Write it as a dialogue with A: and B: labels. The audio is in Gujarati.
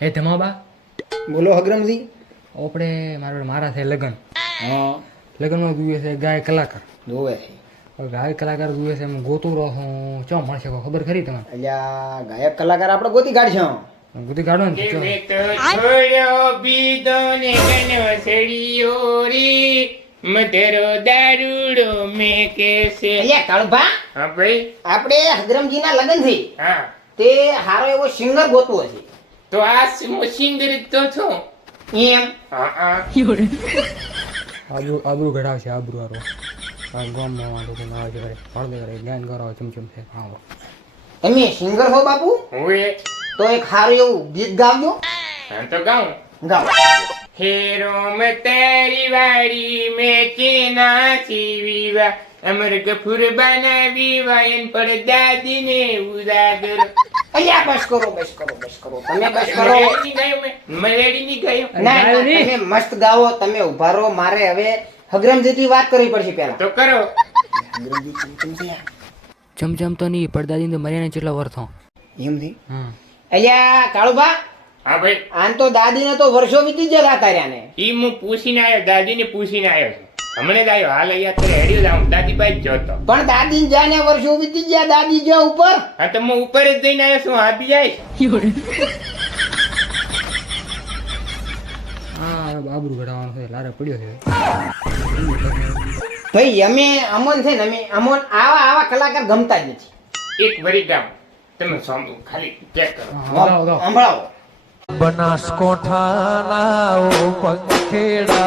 A: હે ધમાબા?
B: બોલો હગરમજી
A: આપણે મારા મારા છે લગ્ન. લગ્નમાં જોઈએ છે ગાય કલાકાર.
B: જોવે. છે
A: ગાય કલાકાર જોઈએ છે એમ ગોતું રહો હું ચો મળશે ખબર ખરી તમે
B: અલ્યા ગાયક કલાકાર આપણે ગોતી કાઢશું.
A: ગોતી કાઢો ને ચો.
C: છોડ્યો ને રી? મધરો દારૂડો મે કે છે.
B: અલ્યા કાળભા
C: હા ભાઈ.
B: આપણે હગરમજીના લગ્ન છે
C: હા.
B: તે હારો એવો સિંગર ગોતવો છે.
C: તો આ સિંગર તો છો
B: એમ?
C: હા હા.
A: આબરૂ આબરૂ ઘડાવશે આબરૂ આરો આ ગામમાં વાંધો છે આવે છે કરે પાડદે કરે જ્ઞાન કરાવો ચમચમ છે આવો.
B: તમે સિંગર હો બાપુ?
C: હું
B: તો એક સારું એવું ગીત ગાવજો.
C: હું તો ગાઉં.
B: ગાઓ.
C: હેરો મે તેરી વાડી મેં ચેના ચીવીવા અમર ગફુર બનાવીવા એન પર દાદીને ઉદાગર
B: અલ્યા બસ કરો બસ કરો બસ કરો. તમે બસ કરો.
C: મલેડી ગયો મેં મલેડી ની ગયો.
B: ના ના, તમે મસ્ત ગાવો તમે ઊભા રહો. મારે હવે હગરમજીથી વાત કરવી પડશે પહેલા.
C: તો કરો.
B: ચમચમ
A: તો નહીં પડદાદી તો મર્યાને કેટલા વર્ષો
B: એમ
A: નહીં?
B: અલ્યા કાળુભા
C: હા ભાઈ.
B: આમ તો દાદીને તો વર્ષો વીતી જ જતા રહ્યા ને.
C: ઈ હું પૂછીને આવ્યો દાદીને પૂછીને આવ્યો છું. હમણે જ આવ્યો હાલ અહીંયા અત્યારે હેડ્યો જાઉં દાદી પાસે જ જોતો
B: પણ દાદી જાને વર્ષો વીતી ગયા દાદી જો ઉપર?
C: હા તો હું ઉપર જ જઈને આવ્યો છું હાથી જાય
A: હા આબરૂ ઘડાવવાનો છે લારે પડ્યો છે.
B: ભાઈ અમે અમન છે ને અમે અમન આવા આવા કલાકાર ગમતા જ નથી.
C: એક વરી ગામ તમે સાંભળો ખાલી ચેક કરો.
B: સંભળાવો.
D: બનાસકોઠાના ઓ પંખેડા.